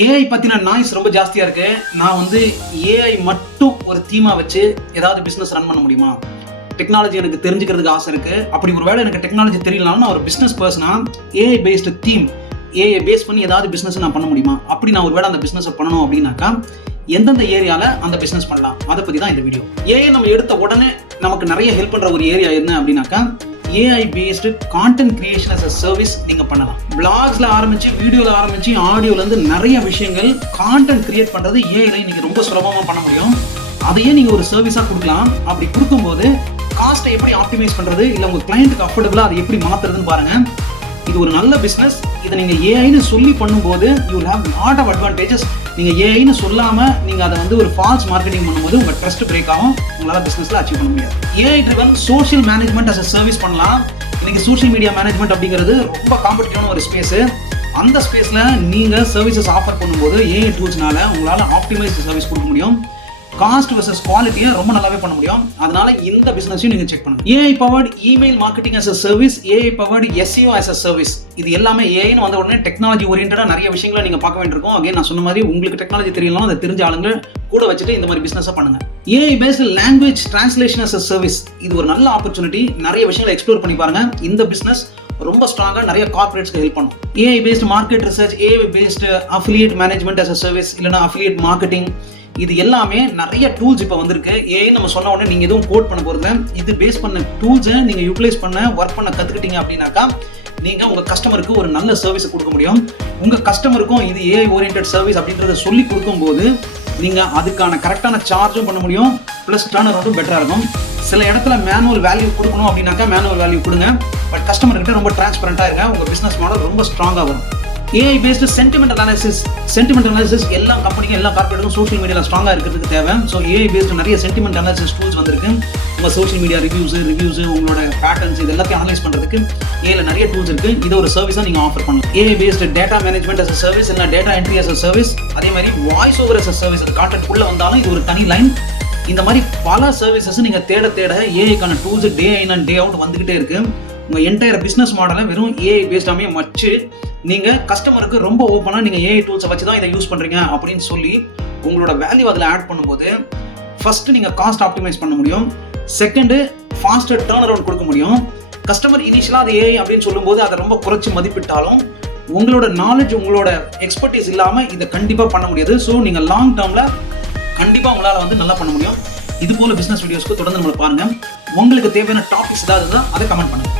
AI பத்தின noise ரொம்ப ஜாஸ்தியா இருக்கு. நான் ஏஐ மட்டும் ஒரு தீமா வச்சு ஏதாவது பிசினஸ் ரன் பண்ண முடியுமா? டெக்னாலஜி எனக்கு தெரிஞ்சுக்கிறதுக்கு ஆசை இருக்கு. அப்படி ஒருவேளை எனக்கு டெக்னாலஜி தெரியலனாலும் நான் ஒரு business persona AI based theme, AI base பண்ணி ஏதாவது பிசினஸ் நான் பண்ண முடியுமா? அப்படி நான் ஒருவேளை அந்த பிசினஸ் பண்ணணும் அப்படின்னாக்கா எந்தெந்த ஏரியால அந்த பிசினஸ் பண்ணலாம், அதை பத்தி தான் இந்த வீடியோ. ஏஐ நம்ம எடுத்த உடனே நமக்கு நிறைய ஹெல்ப் பண்ற ஒரு ஏரியா என்ன அப்படின்னாக்கா AI based content creation as a service நீங்க பண்ணலாம். பிளாக்ஸ்ல ஆரம்பிச்சு, வீடியோல ஆரம்பிச்சு, ஆடியோல இருந்து நிறைய விஷயங்கள் கான்டென்ட் கிரியேட் பண்றது ஏஐல இன்னைக்கு ரொம்ப சுலபமா பண்ண முடியும். அதையே நீங்க ஒரு சர்வீஸா கொடுக்கலாம். அப்படி கொடுக்கும்போது காஸ்ட்டை எப்படி ஆப்டிமைஸ் பண்றது, இல்ல உங்க கிளையண்ட்டுக்கு அஃபோர்டபுளா அதை எப்படி மாத்துறதுன்னு பாருங்க. இது ஒரு நல்ல பிசினஸ். இதை நீங்க ஏஐன்னு சொல்லி பண்ணும்போது you will have lot of advantages. நீங்க ஏஐன்னு சொல்லாம நீங்க அதை ஒரு ஃபால்ஸ் மார்க்கெட்டிங் பண்ணும்போது உங்க ட்ரஸ்ட் பிரேக் ஆகும். உங்களால பிசினஸ்ல அச்சீவ் பண்ண முடியாது. AI driven social management as a service பண்ணலாம். இன்னைக்கு சோஷியல் மீடியா மேனேஜ்மெண்ட் அப்படிங்கிறது ரொம்ப காம்படிட்டிவான ஒரு ஸ்பேஸ். அந்த ஸ்பேஸ்ல நீங்க சர்வீசஸ் ஆஃபர் பண்ணும்போது ஏஐ டூல்ஸ்னால உங்களால ஆப்டிமைஸ்டு சர்வீஸ் கொடுக்க முடியும். காஸ்ட் வெர்சஸ் குவாலிட்டியை ரொம்ப நல்லாவே பண்ண முடியும். அதனால இந்த பிசினஸையும் நீங்க செக் பண்ணுங்க. AI powered email marketing as a service, AI powered SEO as a service. இது எல்லாமே ஏஐன்னு வந்த உடனே டெக்னாலஜி ஓரியன்டா நிறைய விஷயங்களை நீங்க பார்க்க வேண்டியிருக்கும். அகைன் நான் சொன்ன மாதிரி உங்களுக்கு டெக்னாலஜி தெரியலாம், அதை தெரிஞ்ச ஆளுங்க கூட வச்சுட்டு இந்த மாதிரி பிசினஸ் பண்ணுங்க. AI based language translation as a service, இது ஒரு நல்ல ஆப்பர்ச்சுனிட்டி. நிறைய விஷயங்களை எக்ஸ்ப்ளோர் பண்ணி பாருங்க. இந்த பிசினஸ் ரொம்ப ஸ்ட்ராங்கா நிறைய கார்பரேட்ஸ்க்கு ஹெல்ப் பண்ணும். AI based market research, AI based affiliate management as a service, இல்லைனா அஃபிலியேட் மார்க்கெட்டிங், இது எல்லாமே நிறைய டூல்ஸ் இப்போ வந்திருக்கு. ஏஐ நம்ம சொன்ன உடனே நீங்க எதுவும் கோட் பண்ண போறது, இது பேஸ் பண்ண டூல்ஸை நீங்க யூட்டிலைஸ் பண்ண ஒர்க் பண்ண கத்துக்கிட்டீங்க அப்படின்னாக்கா நீங்க உங்க கஸ்டமருக்கு ஒரு நல்ல சர்வீஸ் கொடுக்க முடியும். உங்க கஸ்டமருக்கும் இது ஏஐ ஓரியன்டட் சர்வீஸ் அப்படின்றத சொல்லி கொடுக்கும்போது நீங்க அதுக்கான கரெக்டான சார்ஜும் பண்ண முடியும், பிளஸ் டர்ன் அரவுண்டும் பெட்டரா இருக்கும். சில இடத்துல மேனுவல் வேல்யூ கொடுக்கணும் அப்படின்னாக்கா மேனுவல் வேல்யூ கொடுங்க. பட் கஸ்டமர் கிட்ட ரொம்ப டிரான்ஸ்பரண்டா இருங்க. உங்க பிசினஸ் மாடல் ரொம்ப ஸ்ட்ராங்கா வரும். ஏஐ பேஸ்டு சென்டிமெண்ட் அனாலிசிஸ் எல்லா கம்பெனிக்கும் எல்லா கார்பரேட்டுக்கும் சோஷியல் மீடியாவில் ஸ்ட்ராங்காக இருக்கிறதுக்கு தேவை. ஸோ ஏஐ பேஸ்டு நிறைய சென்டிமெண்ட் அனாலிசிஸ் டூல்ஸ் வந்திருக்கு. உங்கள் சோஷியல் மீடியா ரிவ்யூஸ், உங்களோட பேட்டர்ன்ஸ், இது எல்லாத்தையும் அனலைஸ் பண்ணுறதுக்கு ஏஐல நிறைய டூல்ஸ் இருக்குது. இதை ஒரு சர்வீஸாக நீங்கள் ஆஃபர் பண்ணலாம். AI based data management as a service, இல்லை data entry as a service, அதே மாதிரி voice over as a service. அது கான்டென்ட் உள்ள வந்தாலும் இது ஒரு தனி லைன். இந்த மாதிரி பல சர்வீசஸ் நீங்கள் தேட ஏஐக்கான tools day in and day out வந்துகிட்டே இருக்கு. உங்கள் என்டையர் பிஸ்னஸ் மாடலை வெறும் ஏஐ பேஸ்டாமே வச்சு நீங்கள் கஸ்டமருக்கு ரொம்ப ஓப்பனாக நீங்கள் ஏஐ டூல்ஸை வச்சு தான் இதை யூஸ் பண்ணுறீங்க அப்படின்னு சொல்லி உங்களோட வேல்யூ அதில் ஆட் பண்ணும்போது ஃபஸ்ட்டு நீங்கள் காஸ்ட் ஆப்டிமைஸ் பண்ண முடியும். செகண்டு, ஃபாஸ்டர் டர்ன் அரவுண்ட் கொடுக்க முடியும். கஸ்டமர் இனிஷியலாக அது ஏஐ அப்படின்னு சொல்லும்போது அதை ரொம்ப குறைச்சி மதிப்பிட்டாலும் உங்களோட நாலேஜ், உங்களோட எக்ஸ்பர்டீஸ் இல்லாமல் இதை கண்டிப்பாக பண்ண முடியாது. ஸோ நீங்கள் லாங் டேர்மில் கண்டிப்பாக உங்களால் நல்லா பண்ண முடியும். இது போல பிஸ்னஸ் வீடியோஸ்க்கு தொடர்ந்து நம்மளை பாருங்கள். உங்களுக்கு தேவையான டாபிக்ஸ் ஏதாவது இருந்தால் அதை கமெண்ட் பண்ணுங்கள்.